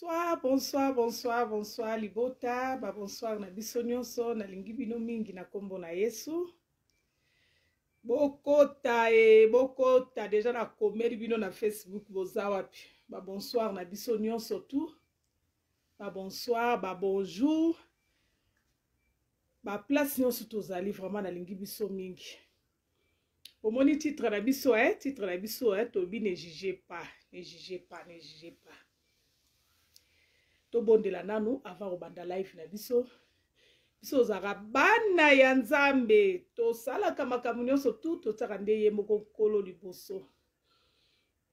Bonsoir, bonsoir, bonsoir, bonsoir, Libota, bonsoir, na biso nyonso, na lingi bino mingi na kombo na Yesu. Bokota bokota, déjà na komeri bino na Facebook, boza wapi. Bonsoir, na biso nyonso tout. Bonsoir, bonjour. Place nyonso tozali, vraiment na lingi biso mingi. Pour mon titre na biso, Tobi ne jugez pas, ne jugez pas, ne jugez pas. To bondela nanu avant obanda live na biso zara bana ya nzambe to sala kama kamunyoso tout to tsakande ye moko kolo liboso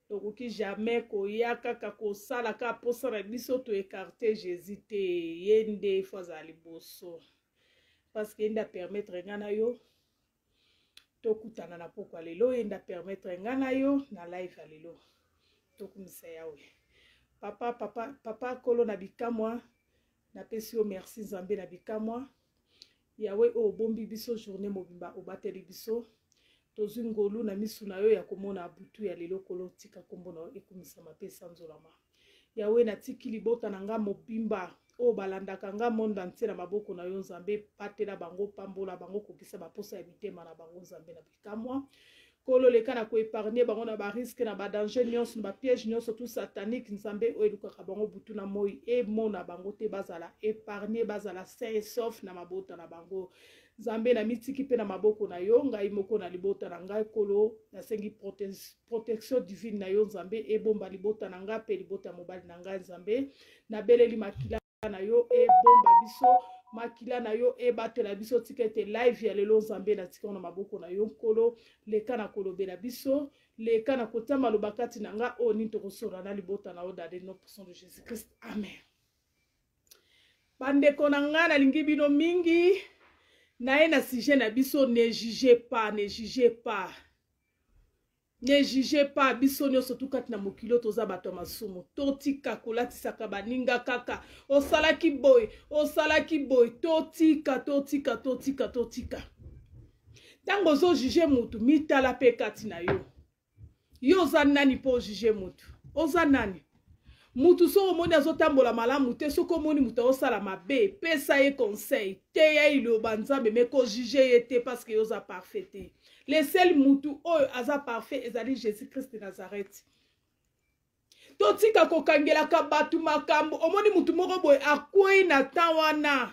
to koki jamais ko yaka ka ko sala ka posa na biso to écarter Jésus te yende foza liboso parce que nda permettre ngana yo to kutana na poko lelo nda permettre ngana yo na live lelo to kumisa yawe. Papa kolo na bikamwa na pesi o merci Nzambe na bikamwa yawe o bombi biso journée mobimba o bateli biso tozu ngolu na misu na yo ya komona butu ya lelo kolo tika kombo na ekumisa mapesa nzolama yawe na tiki libota na nga mobimba o balandaka nga monde entier na maboko na yo Nzambe patela bango pambola bango kokisa baposa ya bitema na bango Nzambe na bikamwa kolo leka na ko épargner bango na ba risque na ba danger nyonso na ba piège nyonso tout satanique Nzambe o eluka bango butu na moi e mona bango te bazala épargner bazala sain et sauf na mabota na bango Nzambe na mitiki pe na maboko na yo ngai moko na libota na ngai kolo na sengi protection divine na yo Nzambe e bomba libota na ngai pe libota mobali na ngai Nzambe na beleli makila na yo e bomba biso makila na yo e batela biso tikete live ya lelo Nzambe na tika na maboko na yo kolo leka na kolobela biso leka na kotama lobakati na nga o ni tokosora na libota na oda de nom de Jésus Christ amen. Bandeko na nga na lingi bino mingi na ye na sujet na biso ne jugez pas, ne jugez pas. Ne jugez pas biso nyonso tukati na mokilo toza bato masumu totika kolatisaka baninga kaka osalaki boy totika tango zo juger mutu mitala pe kati na yo yo za nani po juger mutu oza nani mutu so omoni azotambola malamu te soko omoni mutu osala mabe pesa ye conseil te ya iloba Nzambe me ko juger ye te parce que yo za parfait te. Le seul mutu oyo aza parfait ezali Jésus Christ de Nazareth. Totika kokangela ka batu makambo omoni mutu moko boy akwei na tawana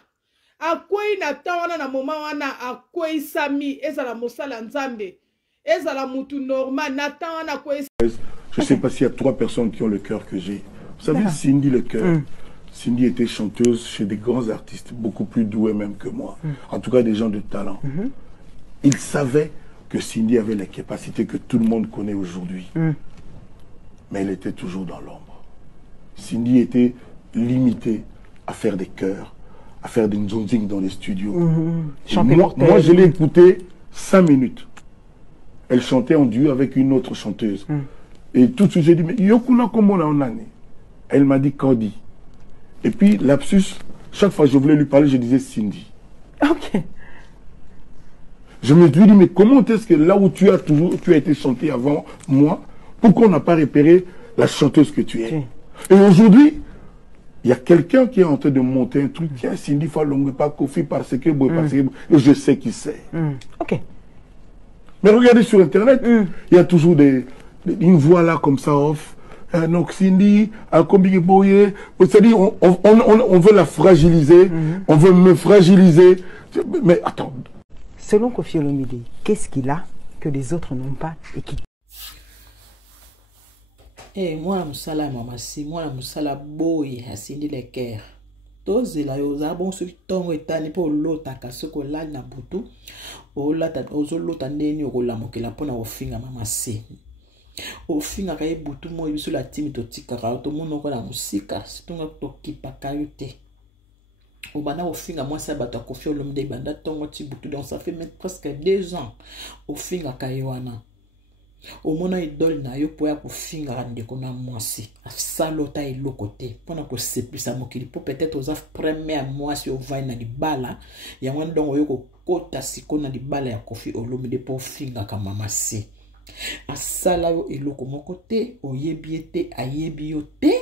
na moma wana akwei sami ezala mosala Nzambe ezala mutu normal na tawana kwei. Je sais pas s'il y a 3 personnes qui ont le cœur que j'ai. Vous savez, Cindy le cœur. Cindy était chanteuse chez des grands artistes, beaucoup plus doués même que moi. En tout cas, des gens de talent. Il savait que Cindy avait les capacités que tout le monde connaît aujourd'hui. Mais elle était toujours dans l'ombre. Cindy était limitée à faire des chœurs, à faire des nzonzing dans les studios. Moi, je l'ai écoutée 5 minutes. Elle chantait en duo avec une autre chanteuse. Et tout de suite, j'ai dit, mais Yokuna Komona Onani. Elle m'a dit Cody. Et puis, lapsus, chaque fois que je voulais lui parler, je disais Cindy. Ok. Je me suis dit, mais comment est-ce que là où tu as été chanté avant moi, pourquoi on n'a pas repéré la chanteuse que tu es? Et aujourd'hui, il y a quelqu'un qui est en train de monter un truc, tiens, Cindy Falongue, pas Kofi, parce que, et je sais qui c'est. Ok. Mais regardez sur Internet, il y a toujours une voix là comme ça off. Donc Cindy, c'est-à-dire on veut la fragiliser, on veut me fragiliser. Mais attends. Selon Koffi Olomide, qu'est-ce qu'il a que les autres n'ont pas et qui... Eh, moi, musala maman, si moi, musala boy, Cindy le cœur. Tous les là, bon, ce temps est tanné pour l'autre, à ce que là, na boutou, ou là, aux autres, n'est au la moque la pona au fin à maman, si. Au fin à caille boutou, moi, il sur la team to tika, tout le monde, on la musique, c'est un autre qui pas caillouté. Au bana au fin à moi ça bat à Koffi Olomide banda tongo ti boutou donc ça fait presque 2 ans au fin à Kayoana au mona idole na yo po ya ko finga rande ko na mwasi salota ilo côté pona ko sepi sa mokili po peut-être aux première mwasi au vai na libala ya ngwan donc yo ko kota siko na libala ya Koffi Olomide po finga ka mama si asala yo eloko moko te oyebi ete ayebi yo te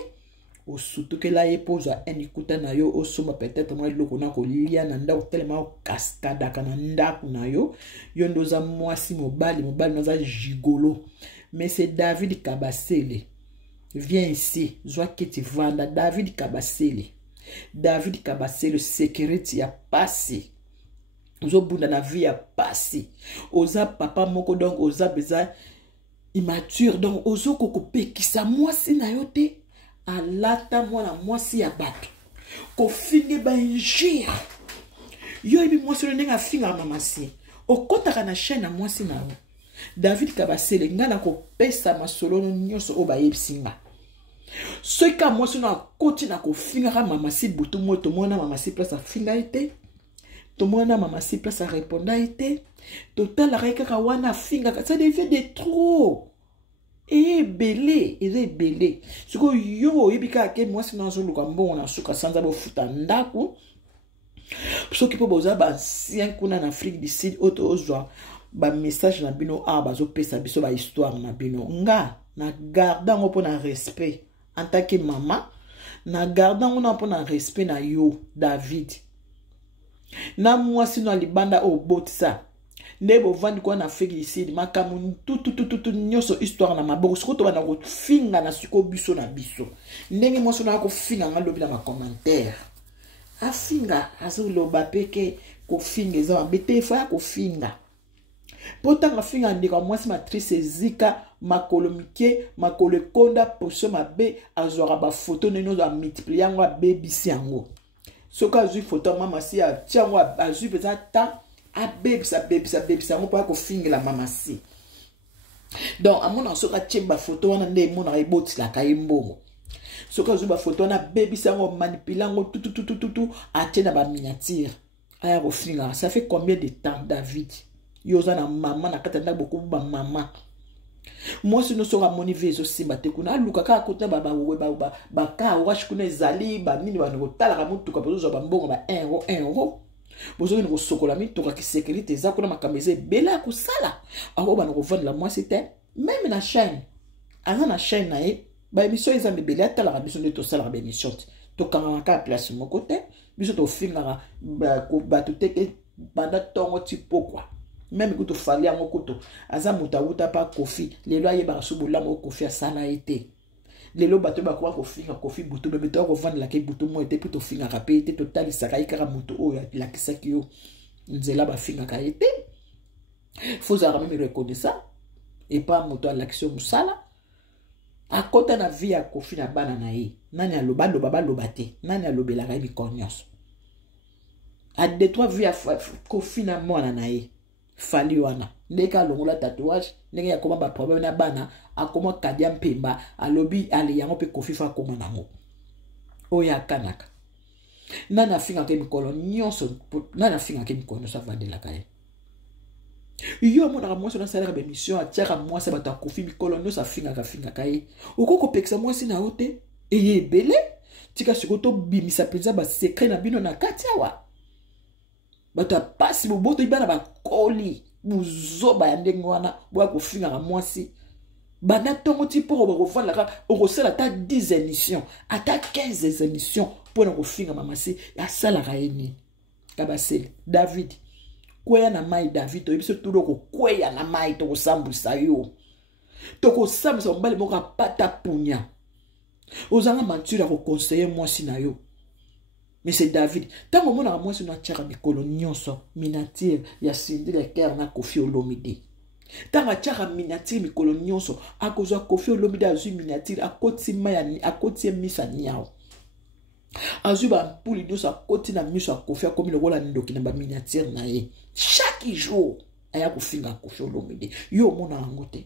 osutukela ye po ozwa enikuta na yo osomba peut-être mwa eloko na kolia na ndako telema okaskadaka na ndako na yo yo nde oza mwasi mobali naza gigolo. Mais c'est David Kabasele. Viens ici, zwa kiti vanda. David Kabasele, sécurité ya passé. Ozo bunda na vie ya passé. Oza papa moko donc oza beza immature donc ozo kokope kisa mwasi na yo te alata mwana mwasi ya bato. Ko finge ba injire. Yo ebi mwasi no nenga finga mamasi. Okotaka na chaîne na mwasi na yo. David Kabasele ngana ko pesa masolo nyonso o ba yebsinga. Soika mwasi no akoti na ko finga ka mamasi butu moto mona mamasi place finga ete. To mona mamasi place répondre ete. Total reka ka wana finga ça devient de trop. Et belé, belé. Siko yo ebika ke mwasi no zo luka mbongo na suka sanza bo futa ndako. Soki po boza ba ancien kuna na Afrique du Sud auto ozwa ba message na bino bazo pesa biso ba histoire na bino nga na garda ngo po na respect en tant que maman na garda ngo na po na respect na yo David na mwasi no libanda o botsa ndebo vandi kwa na Afrique du Sud makamu tout nyoso histoire na maboko soto bana ko finga na siko biso na biso ndenge mwasi no ko finga ngalobi na ma commentaire afinga azuloba peke ko finga za bete fa ko finga. Pourtant, la fille a dit que moi, c'est matrice zika, makolo mike, makolo konda, poso mabe, azora ba photo, nous a multiplié en baby siango. Ce cas où photo, maman, si a tiens, a zu peut-être a baby, sa siango, pour qu'on finge la maman si. Donc, à mon avis, ce cas où ba photo, on a des mon aibot la kaimbo. Ce cas où ba photo, on a baby siango, manipulant, tout, a tiens ba miniature. Aya au finga, ça fait combien de temps, David? Yoza na maman na katanda beaucoup ba maman. Moi si nous sera monivé zo simba te kuna luka ka kota ba ka wash kuna zali ba nini ba ngotala ka mutu ka bozo ba mbongo ba 1 euro. Bozo ni ko sokola mi to ka ki sécurité za kuna makameze bela ku sala. Ako ba no vendre la moi c'était même na chaîne. Ana na chaîne na e ba émission ils ambe bela tala ka biso de to sala ba émission. To kanga ka place mon côté, biso to finga ba ko ba to teke banda tongo tipo quoi. Même que tu fallait à mon couteau, aza mutawuta pa kofi, les lois y barasou la mo kofi à sana été. Les lois bateau ba quoi kofi butu bébé to vendre la ke butu mo été plutôt finga rapé été total sakai kara mutu o ya la kisakio. Nzela ba finga ka été. Faut armer me reconnaître ça et pas moto à l'action musala. A kota na vie à kofi na bana na ye. Nani a loba lobate, nani a lobela ka mi cognos. A de trois vie à kofi na mona na ye. Fali wana ndeka longola tatouage ndenge ya koma ba problème na bana akoma kadia mpemba alobi ale yango pe kofifa koma nango oya kanaka nana finga ke mikolo nyonso nana finga ke mikolo so vandela kae yo mona mo so na sala ka mission atiaka mo sa bata kofi mikolo nyonso finga kae okoko peksa mo sina hote eye bele tika sikoto bimisa penza ba secret na bino na katiawa. Bato pasi boboto ibana ba koli buzoba ya ndenge wana bwa kofinga na mwasi bana tongo tipo ko vendre la ko sala ta 10 émissions ata 15 émissions pour na kofinga mamasi ya sala raini Kabasele David kweya na mai David to biso tulo ko kweya na mai to kosambusa yo to kosambusa mbali moka pata punya ozanga mantura ko conseiller mwasi na yo. Mais c'est David. Tant que mon moi sur notre terre mikolo nyonso minatir ya sindi le cœur na Koffi Olomide. Tant que terre minatir mikolo nyonso a cause Koffi Olomide azu minatir a koti mayani a koti misa nyao. Azu ba puli nyonso a koti na miso a Koffi comme le rôle ndoki na ba minatir na ye. Chaque jour aya kofinga Koffi Olomide. Yo mona ngote.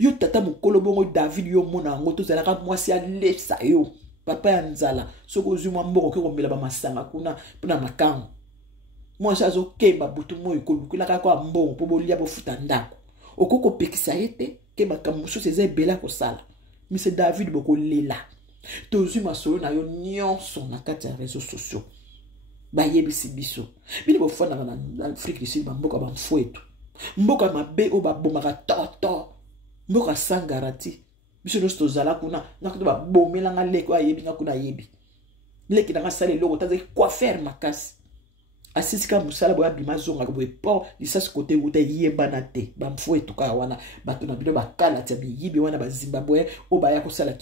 Yo tata mukolo bongo David yo mona ngoto zalaka mwasi a lesa yo. Papa ya nzala soko zuma mboko ke kombela ba masanga kuna puna makango moi chazo kemba butu moyo kolukila ka kwa mbongo po bolia bo futa ndako okoko pekisa ete ke bakamusu seze bela ko sala mise David boko lela to zuma solo na yo nyonso na kati ya réseaux sociaux ba yebisi biso bini bo fona na Afrique du Sud ba mboka ba mfwetu mboka mabe o ba bomaka toto mboka sangarati biso nyonso tozala kuna nga kutu babomelanga leki oyo ayebi nga kuna ayebi leki nanga sala eloko tazaki coiffeur makasi asisika mosala boya bima zonga boye po lisasi kote wuta yebana te bamfo etuka wana bato na bino bakala tia biyibi wana bazimbabwe o baya kosala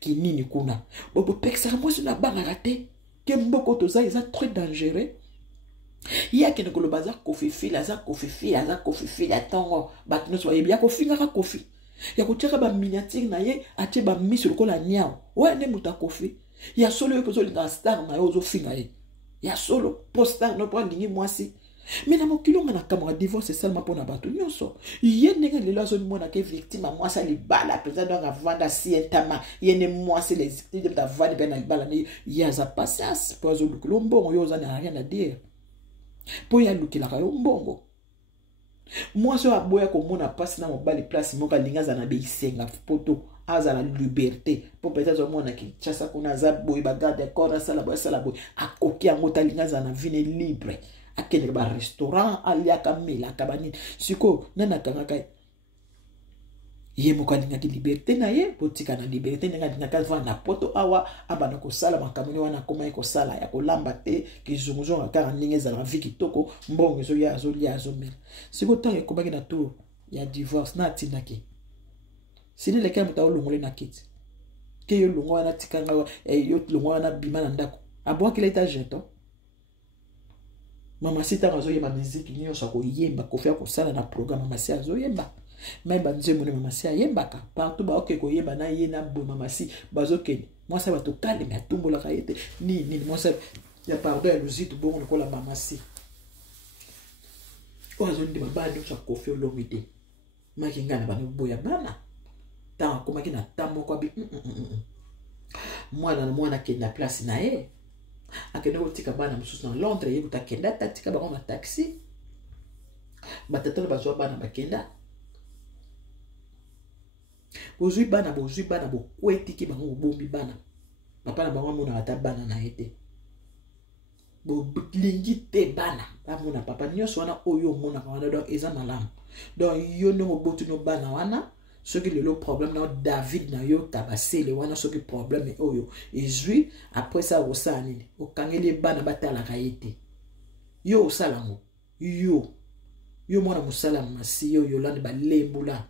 kinini kuna bopekisaka mwasi na bangaka te ke mboko toza eza très dangereux yakende koloba aza kofifila aza kofifila ntongo bato nyonso bayebi ya kofingaka kofi ya kotiaka baminiatire na ye atie bamisi lokola niao oyo nde moto akofi ya solo yo kozolinga star na yo ozofinga ye ya solo postar no po alingi mwasi me na mokili onga na kamwa divorce esalema mpo na bato nyonso ye ndenge lelo azomonaka victime mwasi alibala mpenza ndonga avanda sientama ye nde mwasi lesictime avandi mpe na libala ne ye aza patience mpo azolukela mbongo yo oza na rien à dire mpo ye alukelaka yo mbongo mwasi oyo aboya komona mpasi na mobali place moko alingi aza na beisenga poto aza na liberté mpo peut-être azomona kinshasa kuna aza boye bagarde corps asala boye akoki yango talingi aza na vine libre akendeka barestaurant aliaka melaka banini sikoyo nani akangaka ye moko alingaki liberté na ye botika na liberté ndenge alingaka va na poto awa abana kosala makambo wana akoma ye kosala ya kolamba te kizunguzunga kaka ndenge ezalaka vi kitoko mbongo ezoya azolia azomela sikoyo ntango ekomaki na tour ya divorce na atindaki sini leka moto aolongole na kiti ke yo longo wana tikanga yo longo wana bima na ndako abwakela eta jeton mama sita azoyemba miziki nyonso akoyemba kofi akosala na programme mama si azoyemba mai banzembo ne mama si ayembaka partout baoke koyemba na ye na bo mama si bazokende mwasi bato kaleme atumbolaka ye te nini mwasi ya pardon ya luzitu bongo lokola mama si oyo azondima bana nyonso akofi olongi te maki ngai na bana boya bana ntango akomaki na ta moko abi mwana akende na place na ye akende kotika bana mosusu na Londres ye kuta akenda tatika bango na taxi batatalo bazwa bana bakenda bozwi bana bokwetiki bango bobombi bana papa na bango amona ata bana na ye te bolingi te bana bamona papa nyonso wana oyo omonaka wana donc eza malamu donc yo ndenge oboti no bana wana soki lelo problème na David na yo kabasele wana soki problème oyo ezwi après ça osala nini okangeli bana batalaka ye te yo osala ngo yo mwana mosala masi yo Yolande balembula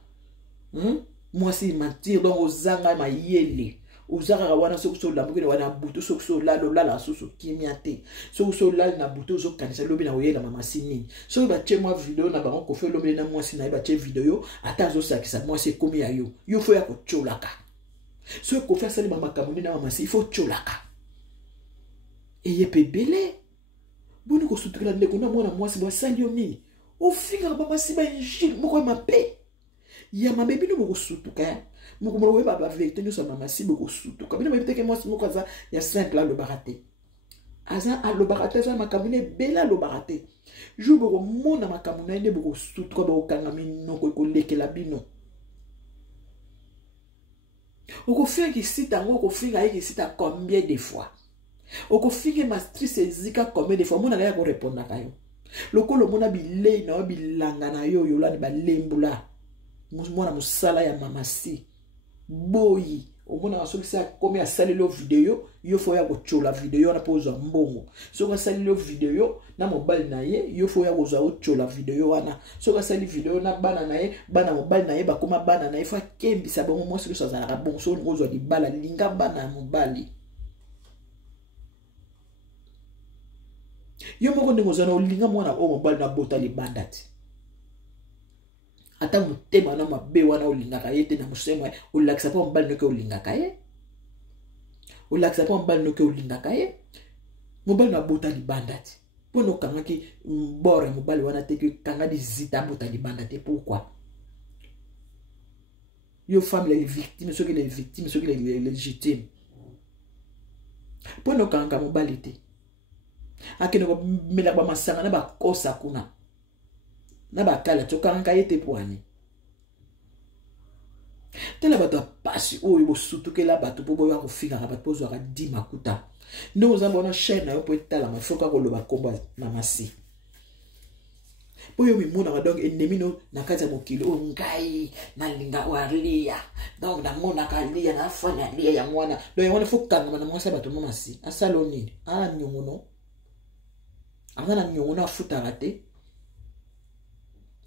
mwasi mentir donc ozanga mayele uzaka wana soki so lambukene wana butu soki so lala soso kimia te soki so lala na butu zo kanisa lobi na oyela mama sinini soki batie mwa video na bango kofe lobi na mwasi na ye batie video ata zo sakisa mwasi komi ya yo fo ya kocholaka soki kofe asali mama kamuni na mama si il faut cholaka eye pe bele boni ko sutukela ndeko na mwana mwasi bo sali yo nini ofinga mama si ba injil moko mape ya mabe bino moko sutuka moko molo weba ba vérité nyonso mama si boko sutuka bino mebiteke mwasi moko aza ya simple lo barate aza a lo barate aza makamune bela lo barate jour boko mona makamuna ende boko sutuka boko kanga minoko ko lekela bino oko finga sita ngo ko finga yeki sita combien de fois oko finga matrice ezika combien de fois mona ya ko répondre kayo lokolo mona bilei na bilanga na yo Yolande balembula mwana musala ya mama si boyi omona asoki sa komi asali lo video yo fo ya kochola video na poza mbongo soki asali lo video na mobali na ye yo fo ya koza ochola video wana soki asali video na bana na ye bana mobali na ye bakoma bana na ye fa kembisa bongo mwasi so azalaka bongo so ozwa libala linga bana ya mobali yo moko ndenge ozana olinga mwana o mobali na bota libanda ti ata mutema na mabe wana olingaka ye te na musema olakisa pa mobali noke olingaka ye olakisa pa mobali noke olingaka ye mobali na bota libanda ti pono kangaki mbore mobali wana te ke kanga di zita bota libanda te pourquoi yo femme les victimes ceux qui les victimes ceux qui les légitimes pono kanga mobali te akene ko mela ba masanga na ba kosa kuna na bakala tokanga yete poani tela bato pasi oyo bosutukela bato bobo ya kofinga bato pozo ka dima kuta ndo ozamba na chaîne na yo po etala mafoka ko loba komba na masi po yo mimona donc ennemi no na kati ya mokili o ngai na linga walia donc na mona kalia na fanya lia ya mwana do ya mwana fokanga na mwasa bato mama si asalo nini ana nyongono ana nyongono afuta rate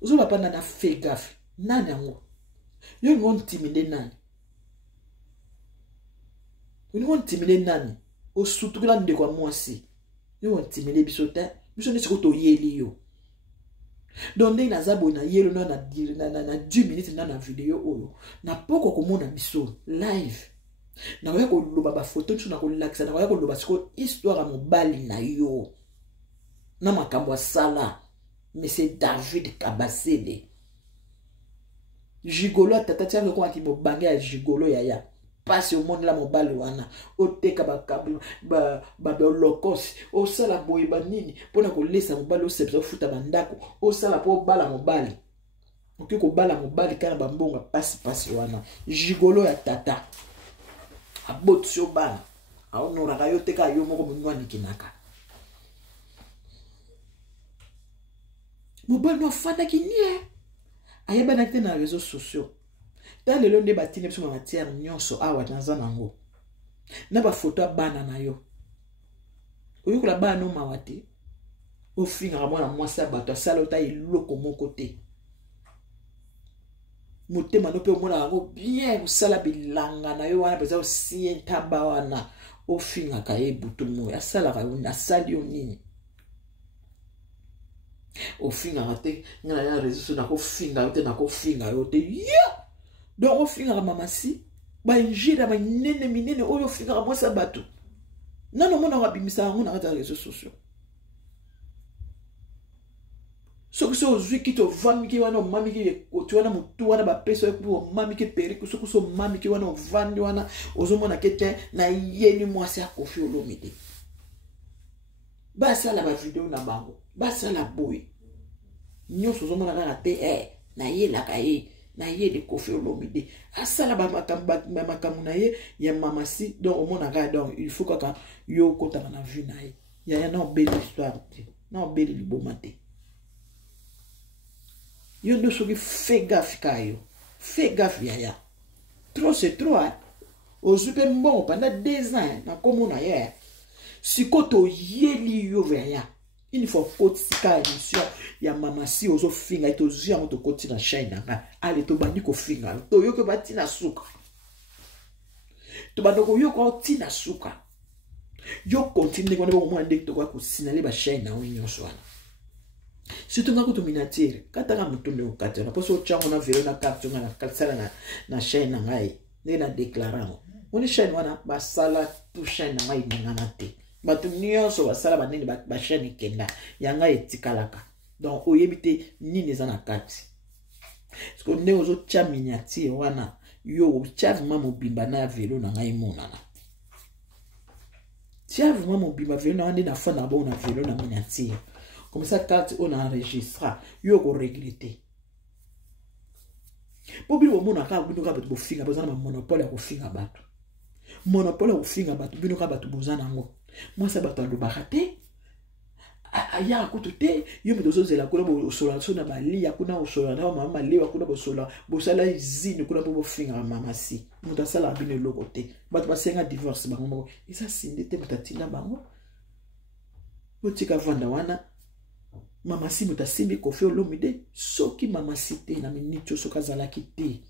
uzoba panda na fegafi nani yango yo ngontimide nani yo ngontimide nani o sutukila ndeko kwa mwasi yo ngontimide bisota biso ne sikoto yeli yo donc ndenge naza boye na yelo na 10 minutes na video oyo na poko komona biso live na oya koloba bafoto nso na kolakisa na oya koloba siko histoire ya mobali na yo na makambo asala monsieur David Kabasele gigolo atata tiaka kwa kibobange ya gigolo yaya pasi au monde la mobali wana oteka ba lokos o sala boye banini pona ko lesa mobali o sepsa futa bandako o sala po bala mobali oki ko bala mobali kana bambonga pasi wana gigolo ya tata abotso bana aonora kayo teka yo moko mnyani kinaka mobali no fanda kinie ayeba na te na réseaux sociaux dans le long de batine biso matière nyonso awa naza nango na ba photo bana na yo oyikola bana no mawate ofinga mwana mwasa bato asala ota iloko moko te motema no pe omona ngo bien osala bilanga na yo wana peza osien taba wana ofinga ka ye butu mo asala ka una sali yo nini ofinga rate ngana ya réseau na ko finga yo te na ko finga yo te yeah! Donc, on finit à mamasi, ba injira ba minene oyo finga à moi sabatu. Non, mon arabimisa on a les réseaux sociaux. Ce que so zui ki to vami ki wana mami ki tu wana mutu wana ba peso ku mami ki periku so ku so mami ki wana vandi wana ozomona kete na yeni mwasi akofi olomide. Ba sala ba video na bango, ba sala boy. Nyoso ozomona kaka te na yela kaye. Na ye de Koffi Olomide asala ba makamu na ye ya mamasi donc au monde aga donc il faut kaka yo kota na vue na ye ya na belle histoire na belle libomate yo ndo soki fais gaffe kayo fais gaffe ya trop c'est trop ozupe mbongo pendant 2 ans na komona ye sikoto yeli yo ya il faut kotika émission ya mamasi ozo finga ito zia moto koti na chaîne nga ale to bandi ko finga to yo ko batina suka to bandoko yo ko tina suka yo continue ko nebo mo ndek to ko sinale ba chaîne na onyo swana surtout ngako to minatere kataka muto me okate na poso chango na velo na carte na kalsala na chaîne ngai ne na déclarant on chaîne wana ba sala tout chaîne ngai ngana te batu nyonso basala banini ba chaîne kenda yanga etikalaka donc oyebite nini za na kati parce que ne ozo tia miniature wana yo tia vraiment mobimba na velo na ngai monana tia vraiment mobimba velo na wande na fa na bon na velo na miniature comme ça carte on enregistra yo ko regretter bobi wo mona ka bino ka bato bofinga bozana monopole ya kofinga bato monopole ya kofinga bato bino ka bato bozana ngo moi ça bato alobaka te aya kutu te yo me dozo zela kuna bo sola so na bali ya kuna osola na mama lewa kuna bo sola bo sala izini kuna bo finga mama si muta sala bino loko te bato basenga divorce bango moko isa sinde te mutatina bango botika vanda wana mama si muta simbi Koffi Olomide soki mama si te na minito soka zalaki te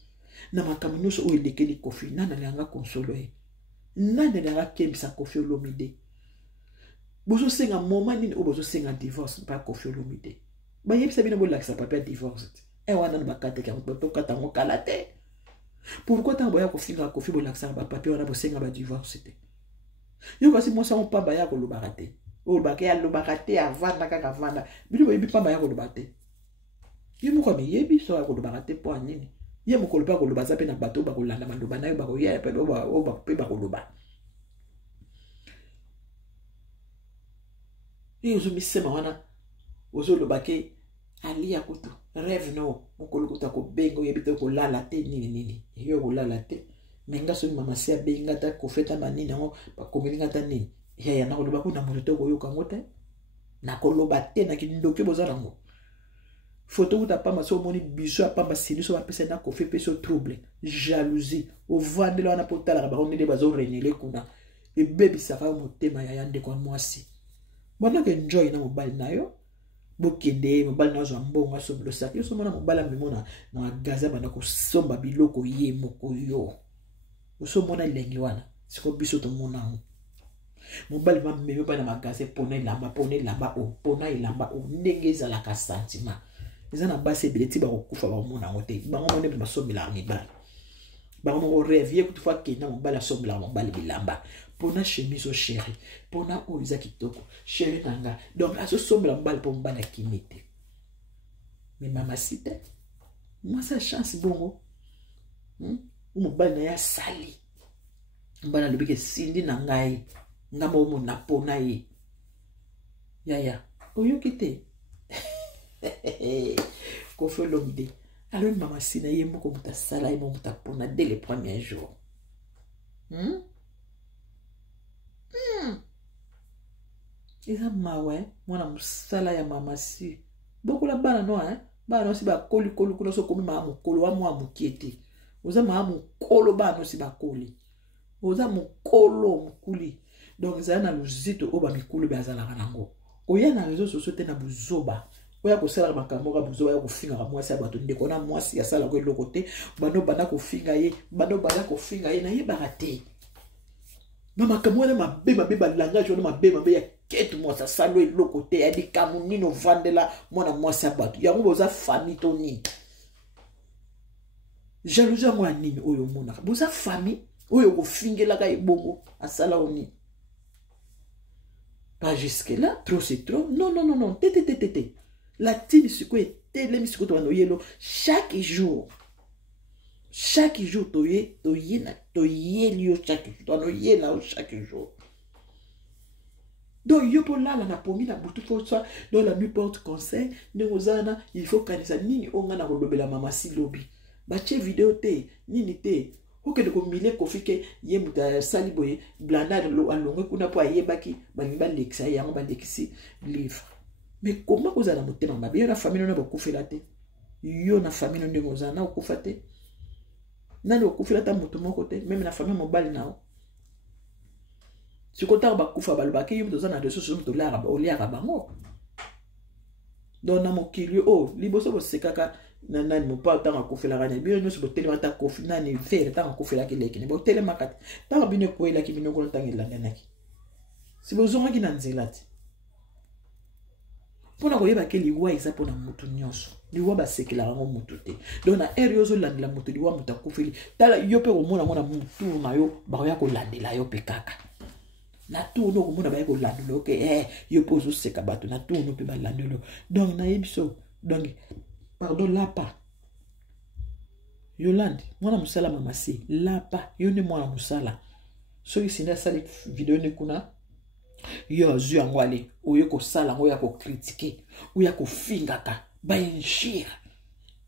na makamino so oyelekeli Koffi nana langa consolo e nana langa kembisa Koffi Olomide bozo senga moment nini o bozo senga divorce pa Koffi Olomide ba yebisa bino bolakisa papa divorce wana na bakate ka to kata ngo kala te pourquoi tant boya kofinga Koffi bolakisa ba papa wana bosenga ba divorce te yo kasi mo sa on pa ba ya ko lobaka te o ba ke ya lobaka te avanda kaka vanda bino boyebi pa ba ya ko lobaka te yo mo ko me yebi so ya ko lobaka te po nini ye mo ko loba ko loba za pe na bato ba ko landa maloba na yo ba ko ya pe ba ko loba et ozo misema wana ozo lobake ali ya kutu rêve no mokolo kuta ko bengo yebite ko lala te nini yo ko lala te menga so mama sia benga ta ko feta manini ngo ba komelinga ta nini ya na ko loba ko na moto ko yo kango te na ko loba te na kindoke bozala ngo photo uta pamba so moni biso apamba sini so bapesa na kofi peso trouble jalousie au vandela wana potala ba onde bazo renele kuna e baby saka motema ya yande kwa mwasi bana ke enjoy na mobile nayo bokende mobile na zo mbonga so blo saki so mona mobile amemona na gaza bana ko somba biloko ye moko yo so mona lengi wana siko biso to mona mobile ma meme ba na magasin pona ilamba o pona ilamba o ndengeza la ka sentiment ils en a bassé bileti ba kokufa ba mona ngote ba ngomone ba sombela ngibala ba ngomo rêve toutefois que na mobile sombela mobile bilamba pona chemise au chéri pona o iza kitoko chéri nanga donc aso sombela mobile po mbala kimite mais mama site moi ça chance bongo o mobile na ya sali mbana lobike sindi na ngai ngamo mo na pona ye ya oyo kite Kofi Olomide alors mama sina ye moko muta sala ye muta pona dès les premiers jours Eza mawe mwana musala ya mama si beaucoup la bana no bana si ba koli kuna so komi ma mukolo wa mwa mukiete oza ma mukolo bana si ba koli oza mukolo mukuli donc za na luzito oba mikulu bazala kanango oya na réseaux sociaux te na buzoba oya ko sala makambo ka buzoba ya ko finga ka mwasi abato ndeko na mwasi ya sala ko elokote bano bana ko finga ye na ye barate mama kamwana mabe ba langage ona mabe ya ketu mwasa salo elokote ya di kamunino vandela mwana mwasi abato yango boza famille toni jalousie moi nini oyo mona boza famille oyo ko fingela ka ebongo asala oni. Pas jusque-là, trop c'est trop. Non. Tété. La team suko est télé suko to no yelo chaque jour. Chaque jour to ye lio chaque jour. To no ye là chaque jour. Donc yo pour là na pomi na butu faut ça dans la nuit porte conseil ne ozana il faut kanisa nini onga na kolobela mama si lobi. Ba che vidéo te nini te. Ok de komile kofike ye muta saliboye blanda lo alongo kuna po ayebaki bangiba lexa yango ba lexi livre mais comment vous allez motema mabe yo na famille na bakufela te yo na famille ndenge ozana okufate nani okufela ta mutu moko te même na famille mobile nao sikota bakufa balobaki yo mutu zana de soso mutu lara ba oliara bango donc na mokili o liboso bo sekaka nani mo pa tanga kofela kanya bio no so botelema ta kofi nani faire tanga kofela keleki ne botelema kat tanga bino ko ela ki bino ko tanga langanaki si bozonga ki nanzelati pona ko yeba ke liwa isa pona mutu nyonso liwa ba sekela ngo mutu te donc na eriozo landela mutu liwa muta kofeli tala yo pe ko mona mutu na yo ba ya ko landela yo pe kaka na tout no ko mona ba ko landelo ke yo pozo seka bato na tout no pe ba landelo donc na yebiso donc pardon lapa Yolande mwana musala mama si lapa yone mwana musala so isinda sali video ne kuna yo azu yango ale oyo ko sala ngo ya ko critiquer ou ya ko fingaka ba enchir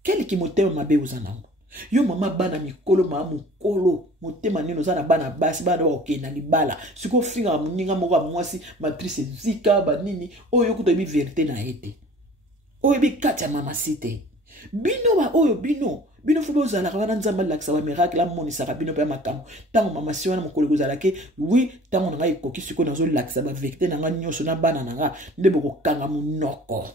quel qui motema mabe uzanango yo mama bana mikolo mama mukolo motema nino zana bana basi bana okena libala siko finga muninga moko mwasi matrice zika ba nini oyo kuto bi vérité na ete oyo bi kati ya mama site bino ba oyo bino fubo zala kana nzamba laksa ba miracle la moni saka bino pa makambo tango mama si wana mokolo kozala ke oui tango nga ikoki siko nazo laksa ba vérité na nga nyoso na bana na nga ndebo ko kanga munoko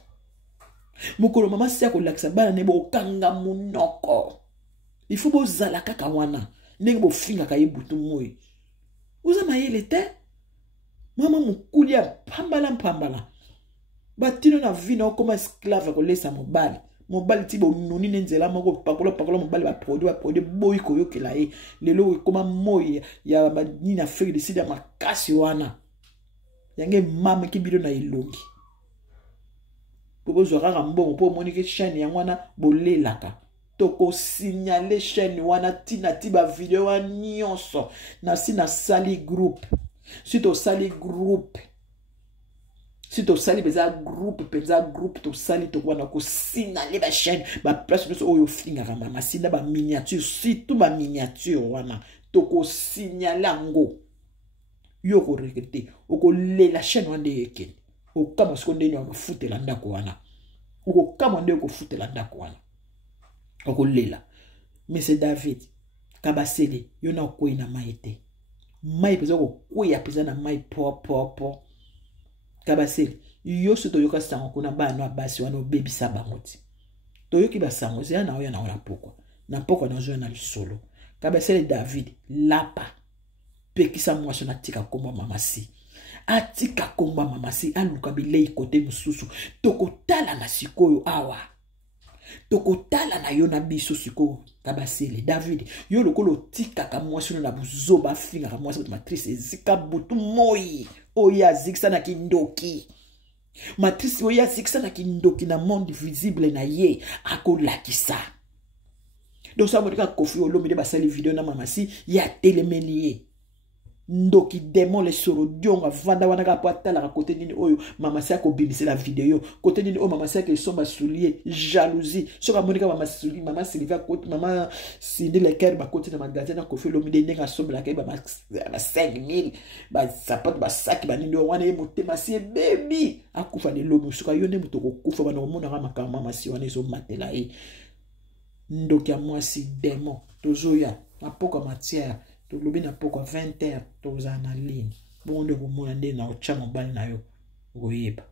mokolo mama si ko laksa bana ndebo ko kanga munoko il faut bozala kaka wana ndenge bo finga ka yebutu moyi uza mayele te mama mukulia pambala batino na vino comme esclave ko lesa mobali ti bo noni nenzela moko pakola mobali ba produit boy ko yokela ye lelo koma moyi ya ni na Afrique du Sud ya makasi wana yange mama ki bido na ilongi popo zora mbongo po monike chaîne ya wana bolelaka toko signaler chaîne wana tina tiba video wa nyonso na sina sali groupe si to sali groupe si to sali beza groupe to sali to wana ko signaler ba chaîne ba place so oyo finga mama sina ba miniature surtout ba miniature wana toko signaler ngo yo ko recruter o ko lela chaîne wana yeke o kama skonde ni wa footela ndako wana okokama nde okofutela ndako wana okolela. Monsieur David Kabasele yo na okwei na mai te, mai peza kokwea peza na mai po Kabasele yo so toyoka sango kuna bana abasi wana obebisa bango ti toyoki basango zela na oya na ona na pokwa na zo na lisolo. Kabasele David lapa pekisa mwasho na tika komba mamasi atika komba mamasi aluka bilei kote mususu tokotala na sikoyo awa tokotala na yo na biso sikoyo. Kabasele David yo lokolo tika ka mwasho na buzoba finga ka mwasho matrice zika butu moi oya ziksa na kindoki matrice oya ziksa na kindoki na monde visible na ye akolakisa. Donc ça veut dire que Kofi Olomide basali vidéo na mamasi ya telemenie ndoki démon les soro dionga vanda wana ka pata la côté nini oyo mamasi ya ko bimisa la vidéo côté nini o mamasi ya ke somba soulier jalousie soka monika mamasi mama Sylvia côté mama Cindy le cœur ba côté na magasin na Kofi Olomide ndenga somba la ba 5000 ba sapato ba sac ba nini wana ye motema si baby akufa le lomo soka yo ne mutoko kufa bana omona ka makama mamasi wana zo matela e ndoki ya mwasi démon tozoya na poko matière to lobi na poko 20h toza na ligne bonde komona nde na ochama bali na yo goyeba.